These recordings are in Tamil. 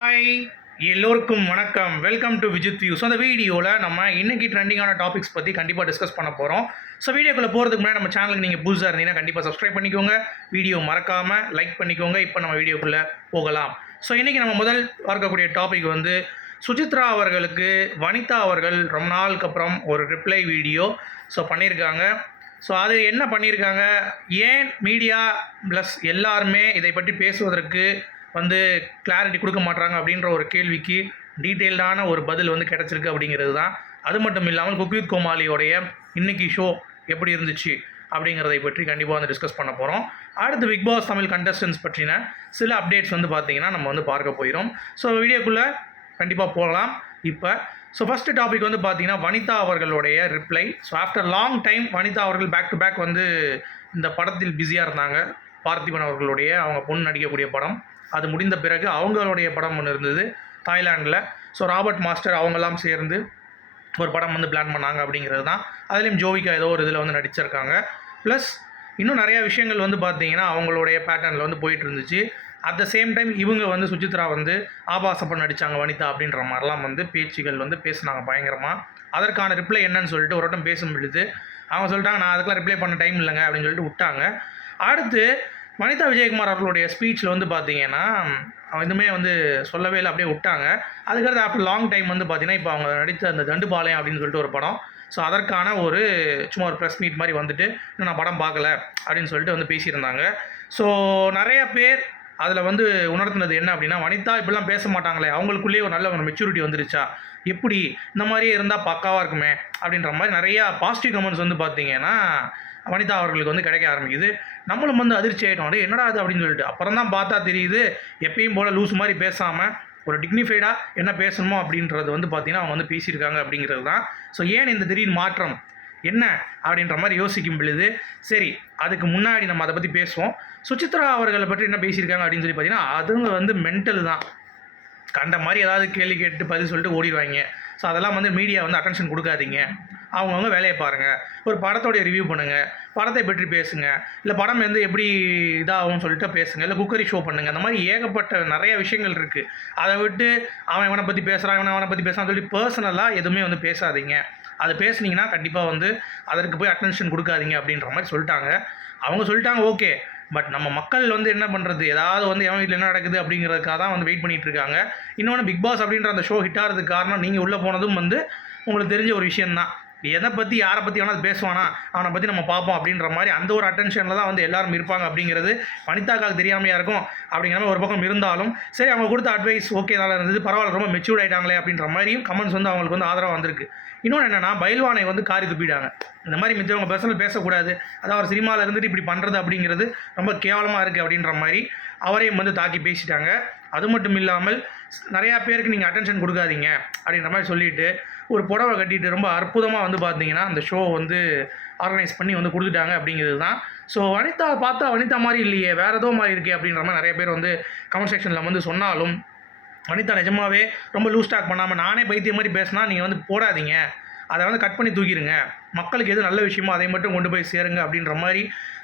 ஹாய் எல்லோருக்கும் வணக்கம். வெல்கம் டு விஜித் வியூஸ் அந்த வீடியோவில் நம்ம இன்றைக்கி ட்ரெண்டிங்கான டாபிக்ஸ் பற்றி கண்டிப்பாக டிஸ்கஸ் பண்ண போகிறோம் ஸோ வீடியோக்குள்ளே போகிறதுக்கு முன்னாடி நம்ம சேனலுக்கு நீங்கள் புதுசாக இருந்தீங்கன்னா கண்டிப்பாக சப்ஸ்கிரைப் பண்ணிக்கோங்க. வீடியோ மறக்காமல் லைக் பண்ணிக்கோங்க. இப்போ நம்ம வீடியோக்குள்ளே போகலாம். ஸோ இன்றைக்கி நம்ம முதல் பார்க்கக்கூடிய டாபிக் வந்து சுஜித்ரா அவர்களுக்கு வனிதா அவர்கள் ரொம்ப நாளுக்கு அப்புறம் ஒரு ரிப்ளை வீடியோ. ஸோ பண்ணியிருக்காங்க ஸோ அது என்ன பண்ணியிருக்காங்க ஏன் மீடியா ப்ளஸ் எல்லாருமே இதை பற்றி பேசுவதற்கு வந்து கிளாரிட்டி கொடுக்க மாட்றாங்க அப்படின்ற ஒரு கேள்விக்கு டீட்டெயில்டான ஒரு பதில் வந்து கிடச்சிருக்கு அப்படிங்கிறது தான். அது மட்டும் இல்லாமல் குக்வித் கோமாளியோடைய இன்னைக்கு ஷோ எப்படி இருந்துச்சு அப்படிங்கிறதை பற்றி கண்டிப்பாக வந்து டிஸ்கஸ் பண்ண போகிறோம் அடுத்து பிக் பாஸ் தமிழ் கண்டஸ்டன்ஸ் பற்றின சில அப்டேட்ஸ் வந்து பார்த்திங்கன்னா நம்ம வந்து பார்க்க போயிடும் ஸோ வீடியோக்குள்ளே கண்டிப்பாக போகலாம். இப்போ ஸோ ஃபஸ்ட்டு டாபிக் வந்து பார்த்தீங்கன்னா வனிதா அவர்களுடைய reply so after long time Vanitha அவர்கள் பேக் டு பேக் வந்து இந்த படத்தில் பிஸியாக இருந்தாங்க. பார்த்திபன் அவர்களுடைய அவங்க பொண்ணு நடிக்கக்கூடிய படம். அது முடிந்த பிறகு அவங்களுடைய படம் ஒன்று இருந்தது தாய்லாண்டில் ஸோ ராபர்ட் மாஸ்டர் அவங்கெல்லாம் சேர்ந்து ஒரு படம் வந்து பிளான் பண்ணாங்க அப்படிங்கிறது தான். அதுலேயும் ஜோவிகா ஏதோ ஒரு இதில் வந்து நடிச்சிருக்காங்க. ப்ளஸ் இன்னும் நிறையா விஷயங்கள் வந்து பார்த்தீங்கன்னா அவங்களுடைய பேட்டர்னில் வந்து போயிட்டு இருந்துச்சு அட் த சேம் டைம் இவங்க வந்து சுஜித்ரா வந்து ஆபாசப்படம் நடித்தாங்க வனிதா அப்படின்ற மாதிரிலாம் வந்து பேச்சுகள் வந்து பேசுனாங்க பயங்கரமாக அதற்கான ரிப்ளை என்னன்னு சொல்லிட்டு ஒரு வட்டம் பேசும் பொழுது அவங்க சொல்லிட்டாங்க நான் அதுக்கெல்லாம் ரிப்ளை பண்ண டைம் இல்லைங்க அப்படின்னு சொல்லிட்டு விட்டாங்க. அடுத்து வனிதா விஜயகுமார் அவர்களுடைய ஸ்பீச்சில் வந்து பார்த்தீங்கன்னா அவங்க எதுவுமே வந்து சொல்லவே இல்லை அப்படியே விட்டாங்க. அதுக்கடுத்து ஆஃப்டர் லாங் டைம் வந்து பார்த்தீங்கன்னா இப்போ அவங்க நடித்த அந்த தண்டுபாளையம் அப்படின்னு சொல்லிட்டு ஒரு படம். ஸோ அதற்கான ஒரு சும்மா ஒரு ப்ரெஸ் மீட் மாதிரி வந்துட்டு இன்னும் நான் படம் பார்க்கல அப்படின்னு சொல்லிட்டு வந்து பேசியிருந்தாங்க. ஸோ நிறைய பேர் அதில் வந்து உணர்த்தினது என்ன அப்படின்னா வனிதா இப்படிலாம் பேச மாட்டாங்களே அவங்களுக்குள்ளேயே ஒரு நல்ல ஒரு மெச்சூரிட்டி வந்துருச்சா? எப்படி? இந்த மாதிரியே இருந்தால் பக்காவாக இருக்குமே? அப்படின்ற மாதிரி நிறையா பாசிட்டிவ் கமெண்ட்ஸ் வந்து பார்த்தீங்கன்னா வனிதா அவர்களுக்கு வந்து கிடைக்க ஆரம்பிக்குது. நம்மளும் வந்து அதிர்ச்சி ஆகிட்டோம் அடே என்னடா அது அப்படின்னு சொல்லிட்டு. அப்புறம் தான் பார்த்தா தெரியுது எப்பயும் போல் லூஸ் மாதிரி பேசாமல் ஒரு டிக்னிஃபைடாக என்ன பேசணுமோ அப்படின்றது வந்து பார்த்தீங்கன்னா அவங்க வந்து பேசியிருக்காங்க அப்படிங்கிறது தான். ஸோ ஏன் இந்த திடீர் மாற்றம்? என்ன? அப்படின்ற மாதிரி யோசிக்கும் பொழுது சரி அதுக்கு முன்னாடி நம்ம அதை பற்றி பேசுவோம். சுசித்ரா அவர்களை பற்றி என்ன பேசியிருக்காங்க அப்படின்னு சொல்லி பார்த்தீங்கன்னா அதுங்க வந்து மென்டல் தான். கண்ட மாதிரி ஏதாவது கேள்வி கேட்டு பதில் சொல்லிட்டு ஓடிடுவாங்க. ஸோ அதெல்லாம் வந்து மீடியா வந்து அட்டென்ஷன் கொடுக்காதீங்க. அவங்கவுங்க வேலையை பாருங்கள் ஒரு படத்தோடைய ரிவ்யூ பண்ணுங்கள் படத்தை பற்றி பேசுங்க. இல்லை படம் வந்து எப்படி இதாகும் சொல்லிட்டு பேசுங்க. இல்லை குக்கரி ஷோ பண்ணுங்கள் அந்த மாதிரி ஏகப்பட்ட நிறைய விஷயங்கள் இருக்குது அதை விட்டு அவன் இவனை பற்றி பேசுகிறான் இவனை அவனை பற்றி பேசுகிறான்னு சொல்லி பர்சனலாக எதுவுமே வந்து பேசாதீங்க. அதை பேசுனீங்கன்னா கண்டிப்பாக வந்து அதற்கு போய் அட்டென்ஷன் கொடுக்காதீங்க அப்படின்ற மாதிரி சொல்லிட்டாங்க. அவங்க சொல்லிட்டாங்க ஓகே. பட் நம்ம மக்கள் வந்து என்ன பண்ணுறது ஏதாவது வந்து எவன் வீட்டில் என்ன நடக்குது? அப்படிங்கிறதுக்காக தான் வந்து வெயிட் பண்ணிகிட்டு இருக்காங்க. இன்னொன்று பிக் பாஸ் அப்படின்ற அந்த ஷோ ஹிட் ஆகிறதுக்கு காரணம் நீங்கள் உள்ளே போனதும் வந்து உங்களுக்கு தெரிஞ்ச ஒரு விஷயம்தான். எதை பற்றி யாரை பற்றி வேணாலும் பேசுவானா அவனை பற்றி நம்ம பார்ப்போம் அப்படின்ற மாதிரி அந்த ஒரு அட்டென்ஷனில் தான் வந்து எல்லாரும் இருப்பாங்க அப்படிங்கிறது வனிதாக்காக தெரியாமையாக இருக்கும் அப்படிங்கிற மாதிரி ஒரு பக்கம் இருந்தாலும் சரி அவங்க கொடுத்த அட்வைஸ் ஓகே நல்லா இருந்தது பரவாயில்ல ரொம்ப மெச்சூர்ட் ஆகிட்டாங்களே அப்படின்ற மாதிரியும் கமெண்ட்ஸ் வந்து அவங்களுக்கு வந்து ஆதரவாக வந்திருக்கு. இன்னொன்று என்னென்னா பயில்வானை வந்து காரி துப்பிட்டாங்க இந்த மாதிரி மிச்சவங்க பர்சனல் பேசக்கூடாது. அதாவது அவர் சினிமாவில் இருந்துட்டு இப்படி பண்ணுறது அப்படிங்கிறது ரொம்ப கேவலமாக இருக்குது அப்படின்ற மாதிரி அவரையும் வந்து தாக்கி பேசிட்டாங்க. அது மட்டும் இல்லாமல் நிறையா பேருக்கு நீங்கள் அட்டென்ஷன் கொடுக்காதீங்க அப்படின்ற மாதிரி சொல்லிட்டு ஒரு புடவை கட்டிட்டு ரொம்ப அற்புதமாக வந்து பார்த்தீங்கன்னா அந்த ஷோ வந்து ஆர்கனைஸ் பண்ணி வந்து கொடுத்துட்டாங்க அப்படிங்கிறது தான். ஸோ வனிதா பார்த்தா வனிதா மாதிரி இல்லையே வேறு ஏதோ மாதிரி இருக்கே அப்படின்ற மாதிரி நிறைய பேர் வந்து கமெண்ட் செக்ஷனில் வந்து சொன்னாலும் வனிதா நிஜமாவே ரொம்ப லூஸ் டாக் பண்ணாமல் நானே பைத்தியம் மாதிரி பேசினா நீங்கள் வந்து போடாதீங்க. அதை வந்து கட் பண்ணி தூக்கிடுங்க மக்களுக்கு எது நல்ல விஷயமோ அதை மட்டும் கொண்டு போய் சேருங்க அப்படின்ற மாதிரி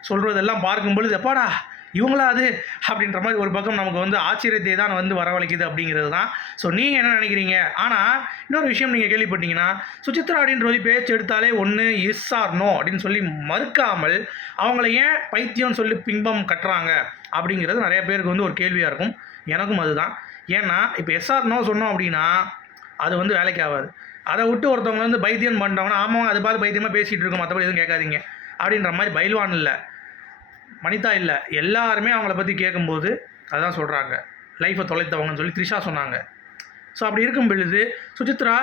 சொல்கிறதெல்லாம் பார்க்கும் பொழுது எப்பாடா இவங்களா அது அப்படின்ற மாதிரி ஒரு பக்கம் நமக்கு வந்து ஆச்சரியத்தை தான் வந்து வரவழைக்குது அப்படிங்கிறது தான் ஸோ நீங்கள் என்ன நினைக்கிறீங்க? ஆனால் இன்னொரு விஷயம் நீங்கள் கேள்விப்பட்டீங்கன்னா சுசித்ரா அப்படின்ற சொல்லி பேச்சு எடுத்தாலே ஒன்று இஸ் ஆர் நோ அப்படின்னு சொல்லி மறுக்காமல் அவங்கள ஏன் பைத்தியம் சொல்லி பிம்பம் கட்டுறாங்க அப்படிங்கிறது நிறைய பேருக்கு வந்து ஒரு கேள்வியாக இருக்கும். எனக்கும் அதுதான். ஏன்னா இப்போ எஸ்ஆர் நோ சொன்னோம் அப்படின்னா அது வந்து வேலைக்கு ஆகாது. அதை விட்டு ஒருத்தவங்க வந்து பைத்தியம் பண்ணிட்டாங்கன்னா ஆமாம் அது பார்த்து பைத்தியமாக பேசிகிட்டு இருக்கோம் மற்றபடி எதுவும் கேட்காதீங்க. அப்படின்ற மாதிரி பயில்வான் இல்லை. வனிதா இல்லை. எல்லாருமே அவங்கள பற்றி கேட்கும்போது அதான் சொல்கிறாங்க லைஃப்பை தொலைத்தவங்கன்னு சொல்லி த்ரிஷா சொன்னாங்க. ஸோ அப்படி இருக்கும் பொழுது சுசித்ரா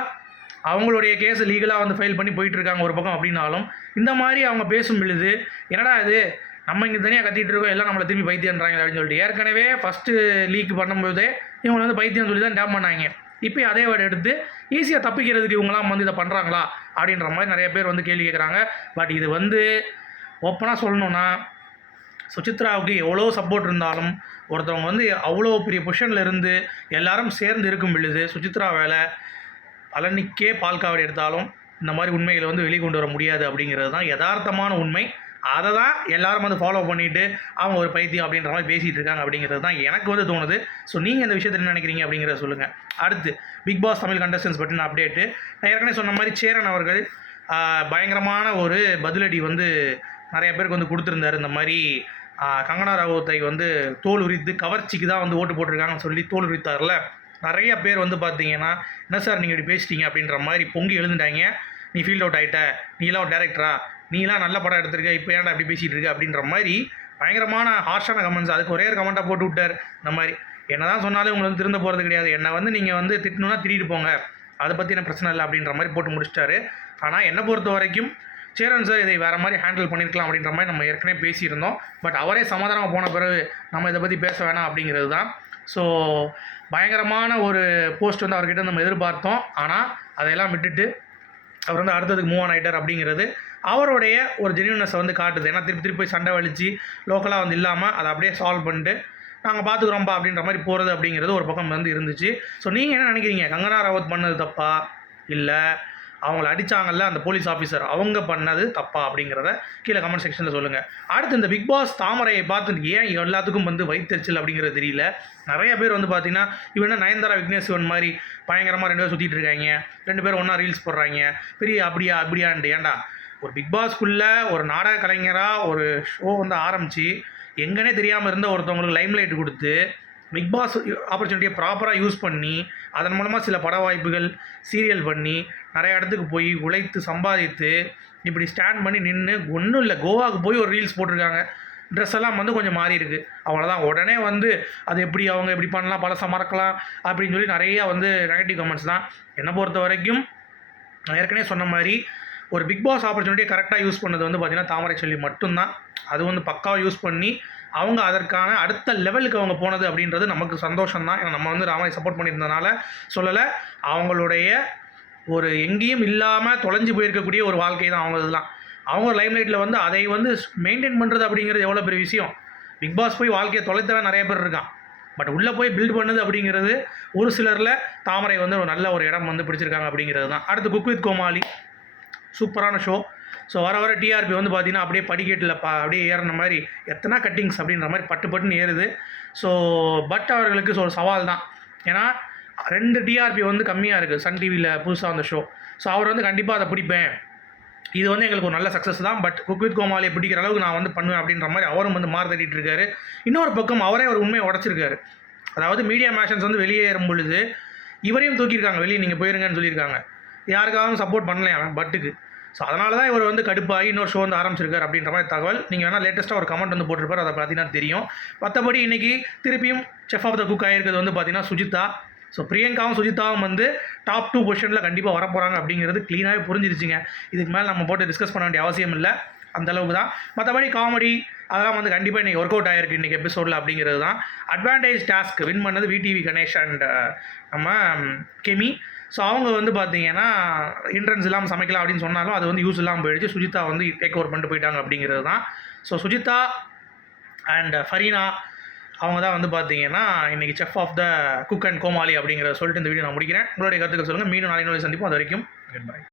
அவங்களுடைய கேஸை லீகலாக வந்து ஃபைல் பண்ணி போயிட்டுருக்காங்க ஒரு பக்கம் அப்படின்னாலும் இந்த மாதிரி அவங்க பேசும் பொழுது என்னடா இது? நம்ம இங்கே தனியாக கத்திட்டு இருக்கோம். எல்லாம் நம்மளை திரும்பி பைத்தியன்றாங்க அப்படின்னு சொல்லிட்டு. ஏற்கனவே ஃபஸ்ட்டு லீக் பண்ணும்போதே இவங்களை வந்து பைத்தியம் சொல்லி தான் டேம் பண்ணாங்க. இப்போ அதே வேர்டு எடுத்து ஈஸியாக தப்பிக்கிறதுக்கு இவங்களாம் வந்து இதை பண்ணுறாங்களா அப்படின்ற மாதிரி நிறைய பேர் வந்து கேள்வி கேட்குறாங்க பட் இது வந்து ஓப்பனாக சொல்லணுன்னா சுசித்ராவுக்கு எவ்வளோ சப்போர்ட் இருந்தாலும் ஒருத்தவங்க வந்து அவ்வளோ பெரிய பொசிஷனில் இருந்து எல்லாரும் சேர்ந்து இருக்கும் பொழுது சுசித்ரா வேலை பழனிக்கே பால் காவடி எடுத்தாலும் இந்த மாதிரி உண்மைகளை வந்து வெளிக்கொண்டு வர முடியாது அப்படிங்கிறது தான் யதார்த்தமான உண்மை. அதை தான் எல்லாரும் வந்து ஃபாலோ பண்ணிவிட்டு அவன் ஒரு பைத்தியம் அப்படின்ற மாதிரி பேசிகிட்டு இருக்காங்க அப்படிங்கிறது தான் எனக்கு வந்து தோணுது. ஸோ நீங்கள் இந்த விஷயத்தில் என்ன நினைக்கிறீங்க அப்படிங்கிறத சொல்லுங்கள் அடுத்து பிக் பாஸ் தமிழ் கண்டஸ்டன்ஸ் பற்றின அப்டேட்டு நான் ஏற்கனவே சொன்ன மாதிரி சேரன் அவர்கள் பயங்கரமான ஒரு பதிலடி வந்து நிறைய பேருக்கு வந்து கொடுத்துருந்தாரு. இந்த மாதிரி கங்கனா ராவத்தை வந்து தோல் உரித்து கவர்ச்சிக்கு தான் வந்து ஓட்டு போட்டிருக்காங்கன்னு சொல்லி தோல் உரித்தார்ல. நிறைய பேர் வந்து பார்த்தீங்கன்னா என்ன சார் நீங்கள் இப்படி பேசிட்டீங்க? அப்படின்ற மாதிரி பொங்கி எழுந்துட்டாங்க. நீ ஃபீல்ட் அவுட் ஆகிட்ட நீலாம் ஒரு டேரக்டரா நீலாம் நல்ல படம் எடுத்திருக்க. இப்போ ஏன்டா இப்படி பேசிகிட்டு இருக்க? அப்படின்ற மாதிரி பயங்கரமான ஹார்ஷான கமெண்ட்ஸ் அதுக்கு ஒரே ஒரு கமெண்ட்டாக போட்டு விட்டார். இந்த மாதிரி என்ன தான் சொன்னாலும் உங்களுக்கு வந்து திருந்த போகிறது கிடையாது. என்னை வந்து நீங்கள் வந்து திட்டணும்னா திட்டிட்டு போங்க. அதை பற்றி என்ன பிரச்சனை இல்லை அப்படின்ற மாதிரி போட்டு முடிச்சிட்டாரு. ஆனால் என்னை பொறுத்த வரைக்கும் சேரன் சார் இதை வேறு மாதிரி ஹேண்டில் பண்ணியிருக்கலாம் அப்படின்ற மாதிரி நம்ம ஏற்கனவே பேசியிருந்தோம். பட் அவரே சமாதானம் போன பிறகு நம்ம இதை பற்றி பேச வேணாம் அப்படிங்கிறது தான் ஸோ பயங்கரமான ஒரு போஸ்ட் வந்து அவர்கிட்ட நம்ம எதிர்பார்த்தோம். ஆனால் அதையெல்லாம் விட்டுட்டு அவர் வந்து அடுத்ததுக்கு மூவ் ஆன் ஆகிட்டார் அப்படிங்கிறது அவருடைய ஒரு ஜென்யூனஸை வந்து காட்டுது. ஏன்னா திருப்பி திருப்பி போய் சண்டை வலிச்சு லோக்கலாக வந்து இல்லாமல் அதை அப்படியே சால்வ் பண்ணிட்டு நாங்கள் பார்த்துக்குறோம்ப்பா அப்படின்ற மாதிரி போகிறது அப்படிங்கிறது ஒரு பக்கம் வந்து இருந்துச்சு. ஸோ நீங்கள் என்ன நினைக்கிறீங்க? கங்கனா ராவத் பண்ணது தப்பா? இல்லை. அவங்கள அடித்தாங்கல்ல அந்த போலீஸ் ஆஃபீஸர் அவங்க பண்ணது தப்பா அப்படிங்கிறத கீழே கமெண்ட் செக்ஷனில் சொல்லுங்கள் அடுத்து இந்த பிக் பாஸ் தாமரையை பார்த்து ஏன் எல்லாத்துக்கும் வந்து வைத்தறிச்சல் அப்படிங்கிறது தெரியல. நிறைய பேர் வந்து பார்த்தீங்கன்னா இவனா நயன்தாரா விக்னேஷ் மாதிரி பயங்கரமாக ரெண்டு பேர் சுற்றிட்டு இருக்காங்க. ரெண்டு பேரும் ஒன்றா ரீல்ஸ் போடுறாங்க. பெரிய அப்படியா அப்படியான்ட்டு. ஏன்டா? ஒரு பிக் பாஸ்க்குள்ளே ஒரு நாடக கலைஞராக ஒரு ஷோ வந்து ஆரம்பித்து எங்கன்னே தெரியாமல் இருந்த ஒருத்தவங்களுக்கு லைம்லைட் கொடுத்து பிக் பாஸ் ஆப்பர்ச்சுனிட்டியை ப்ராப்பராக யூஸ் பண்ணி அதன் மூலமாக சில பட வாய்ப்புகள் சீரியல் பண்ணி நிறைய இடத்துக்கு போய் உழைத்து சம்பாதித்து இப்படி ஸ்டாண்ட் பண்ணி நின்று ஒன்றும் இல்லை கோவாவுக்கு போய் ஒரு ரீல்ஸ் போட்டிருக்காங்க. ட்ரெஸ் எல்லாம் வந்து கொஞ்சம் மாறி இருக்கு. அவ்வளோதான் உடனே வந்து அது எப்படி அவங்க எப்படி பண்ணலாம் பழச மறக்கலாம் அப்படின்னு சொல்லி நிறையா வந்து நெகட்டிவ் கமெண்ட்ஸ் தான். என்னை பொறுத்த வரைக்கும் நான் ஏற்கனவே சொன்ன மாதிரி ஒரு பிக் பாஸ் ஆப்பர்ச்சுனிட்டியை கரெக்டாக யூஸ் பண்ணது வந்து பார்த்திங்கன்னா தாமரை செல்வி மட்டும்தான். அது வந்து பக்காவாக யூஸ் பண்ணி அவங்க அதற்கான அடுத்த லெவலுக்கு அவங்க போனது அப்படின்றது நமக்கு சந்தோஷம் தான் ஏன்னா நம்ம வந்து ராமரை சப்போர்ட் பண்ணியிருந்தனால சொல்லலை. அவங்களுடைய ஒரு எங்கேயும் இல்லாமல் தொலைஞ்சு போயிருக்கக்கூடிய ஒரு வாழ்க்கை தான் அவங்க இதெல்லாம். அவங்க லைம்லைட்டில் வந்து அதை வந்து மெயின்டைன் பண்ணுறது அப்படிங்கிறது எவ்வளோ பெரிய விஷயம்? பிக் பாஸ் போய் வாழ்க்கையை தொலைத்தவன் நிறைய பேர் இருக்கான். பட் உள்ளே போய் பில்ட் பண்ணுது அப்படிங்கிறது ஒரு சிலரில் தாமரை வந்து ஒரு நல்ல ஒரு இடம் வந்து பிடிச்சிருக்காங்க அப்படிங்கிறது தான் அடுத்து குக் வித் கோமாளி. சூப்பரான ஷோ ஸோ வர வர டிஆர்பி வந்து பார்த்தீங்கன்னா அப்படியே படிக்கட்டில் பா அப்படியே ஏறின மாதிரி எத்தனை கட்டிங்ஸ் அப்படின்ற மாதிரி பட்டு பட்டுன்னு ஏறுது. ஸோ பட் அவர்களுக்கு ஒரு சவால் தான். ஏன்னா ரெண்டு டிஆர்பி வந்து கம்மியாக இருக்குது சன் டிவியில் புதுசாக அந்த ஷோ ஸோ அவர் வந்து கண்டிப்பாக அதை பிடிப்பேன். இது வந்து எங்களுக்கு ஒரு நல்ல சக்ஸஸ் தான். பட் குக் வித் கோமாளியை பிடிக்கிற அளவுக்கு நான் வந்து பண்ணுவேன் அப்படின்ற மாதிரி அவரும் வந்து மாறு தட்டிட்டு இருக்காரு. இன்னொரு பக்கம் அவரே ஒரு உண்மையை உடச்சிருக்காரு. அதாவது மீடியா மேஷன்ஸ் வந்து வெளியேறும் பொழுது இவரையும் தூக்கியிருக்காங்க. வெளியே நீங்கள் போயிருங்கன்னு சொல்லியிருக்காங்க. யாருக்காகவும் சப்போர்ட் பண்ணலையா? அவன் பட்டுக்கு ஸோ அதனால தான் இவர் வந்து கடுப்பாகி இன்னொரு ஷோ வந்து ஆரம்பிச்சிருக்காரு அப்படின்ற மாதிரி தகவல். நீங்கள் வேணால் லேட்டஸ்ட்டாக ஒரு கமெண்ட் வந்து போட்டிருப்பார் அதை பார்த்தீங்கன்னா தெரியும். மற்றபடி இன்றைக்கி திருப்பியும் செஃப் ஆஃப் த குக் ஆகிருக்கிறது வந்து பார்த்தீங்கன்னா சுஜிதா. ஸோ பிரியங்காவும் சுஜிதாவும் வந்து டாப் டூ பொசிஷனில் கண்டிப்பாக வர போகிறாங்க அப்படிங்கிறது க்ளீனாகவே புரிஞ்சிருச்சுங்க. இதுக்கு மேலே நம்ம போட்டு டிஸ்கஸ் பண்ண வேண்டிய அவசியம் இல்லை. அந்த அளவுக்கு தான். மற்றபடி காமெடி அதெல்லாம் வந்து கண்டிப்பாக இன்றைக்கி ஒர்க் அவுட் ஆகிருக்கு இன்றைக்கி எபிசோடில் அப்படிங்கிறது தான். அட்வான்டேஜ் டாஸ்க் வின் பண்ணது விடிவி கணேஷ் அண்ட் நம்ம கெமி. ஸோ அவங்க வந்து பார்த்தீங்கன்னா இன்ட்ரன்ஸ் இல்லாமல் சமைக்கலாம் அப்படின்னு சொன்னாலும் அது வந்து யூஸ் இல்லாமல் போயிடுச்சு. சுஜிதா வந்து டேக் ஓவர் பண்ணிட்டு போயிட்டாங்க அப்படிங்கிறது தான். ஸோ சுஜிதா அண்ட் ஃபரீனா அவங்க தான் வந்து பார்த்தீங்கன்னா இன்றைக்கி chef of the cook and Comali அப்படிங்கிறத சொல்லிட்டு இந்த வீடியோ நான் முடிக்கிறேன். உங்களுடைய கருத்துக்கள் சொல்லுங்கள் மீண்டும் நாளை நாளை சந்திப்போம். அது வரைக்கும் பாய்